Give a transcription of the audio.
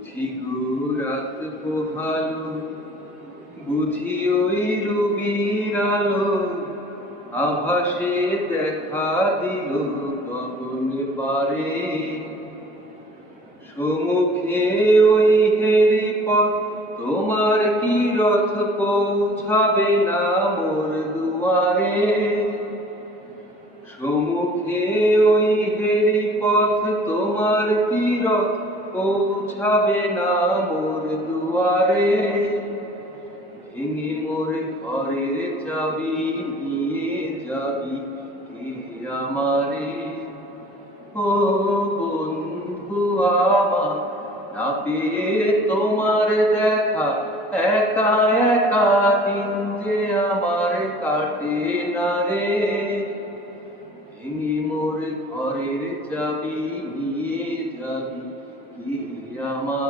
বুঝি গো রাত পোহালো, বুঝি ওই রবির আলো, আভাসে দেখা দিল গগন পারে। সমুখে ওই হেরি পথ, তোমার কি রথ পৌঁছাবে না মোর দুয়ারে? সমুখে ওই হেরি পথ, তোমার কি রথ পৌঁছাবে না মোর দুয়ারে? ভেঙে মোর ঘরের চাবি নিয়ে যাবি কে আমারে? ও বন্ধু আমার, না পেয়ে তোমার দেখা, একা একা দিন যে আমার কাটে না রে। ভেঙে মোর ঘরের চাবি নিয়ে যাবি কে আমার?